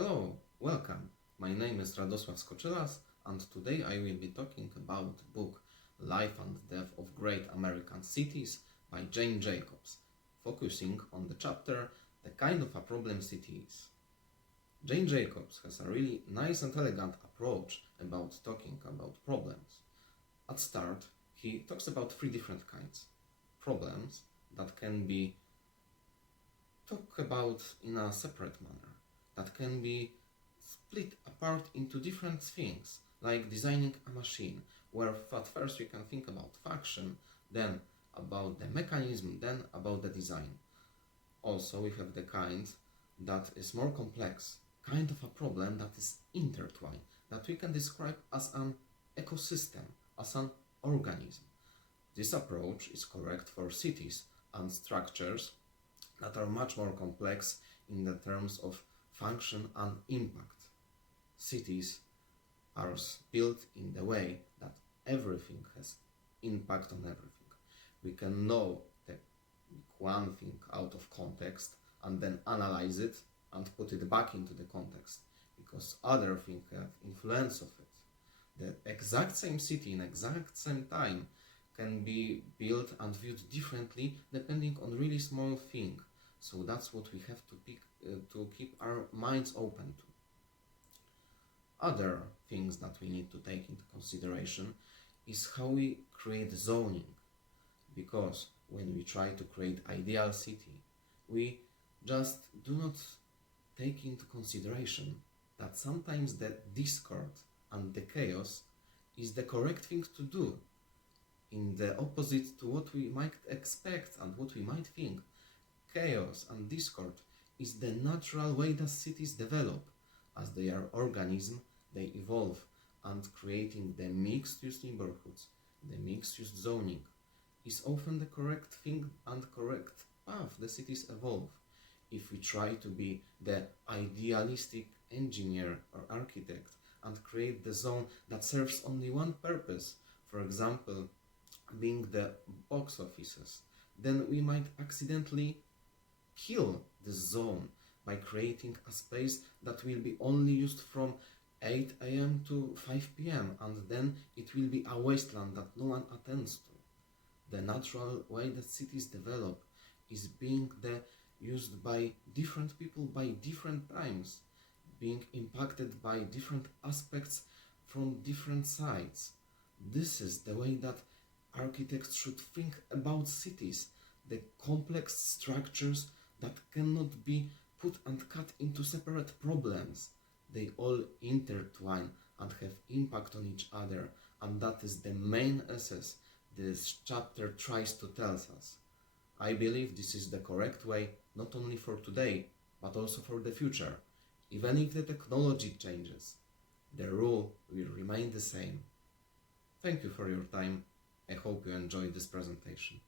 Hello, welcome. My name is Radosław Skoczylas, and today I will be talking about the book Life and Death of Great American Cities by Jane Jacobs, focusing on the chapter The Kind of a Problem City Is. Jane Jacobs has a really nice and elegant approach about talking about problems. At start, he talks about three different kinds. Problems that can be talked about in a separate manner, that can be split apart into different things, like designing a machine, where at first we can think about function, then about the mechanism, then about the design. Also, we have the kind that is more complex, kind of a problem that is intertwined, that we can describe as an ecosystem, as an organism. This approach is correct for cities and structures that are much more complex in the terms of function and impact. Cities are built in the way that everything has impact on everything. We can know the one thing out of context and then analyze it and put it back into the context, because other things have influence of it. The exact same city in exact same time can be built and viewed differently depending on really small thing. So that's what we have to keep our minds open to. Other things that we need to take into consideration is how we create zoning, because when we try to create ideal city, we just do not take into consideration that sometimes the discord and the chaos is the correct thing to do, in the opposite to what we might expect and what we might think. Chaos and discord is the natural way that cities develop. As they are organisms, they evolve, and creating the mixed-use neighborhoods, the mixed-use zoning, is often the correct thing and correct path the cities evolve. If we try to be the idealistic engineer or architect and create the zone that serves only one purpose, for example, being the box offices, then we might accidentally kill this zone by creating a space that will be only used from 8 a.m. to 5 p.m. and then it will be a wasteland that no one attends to. The natural way that cities develop is being used by different people by different times, being impacted by different aspects from different sides. This is the way that architects should think about cities, the complex structures that cannot be put and cut into separate problems. They all intertwine and have impact on each other, and that is the main essence this chapter tries to tell us. I believe this is the correct way, not only for today, but also for the future. Even if the technology changes, the rule will remain the same. Thank you for your time. I hope you enjoyed this presentation.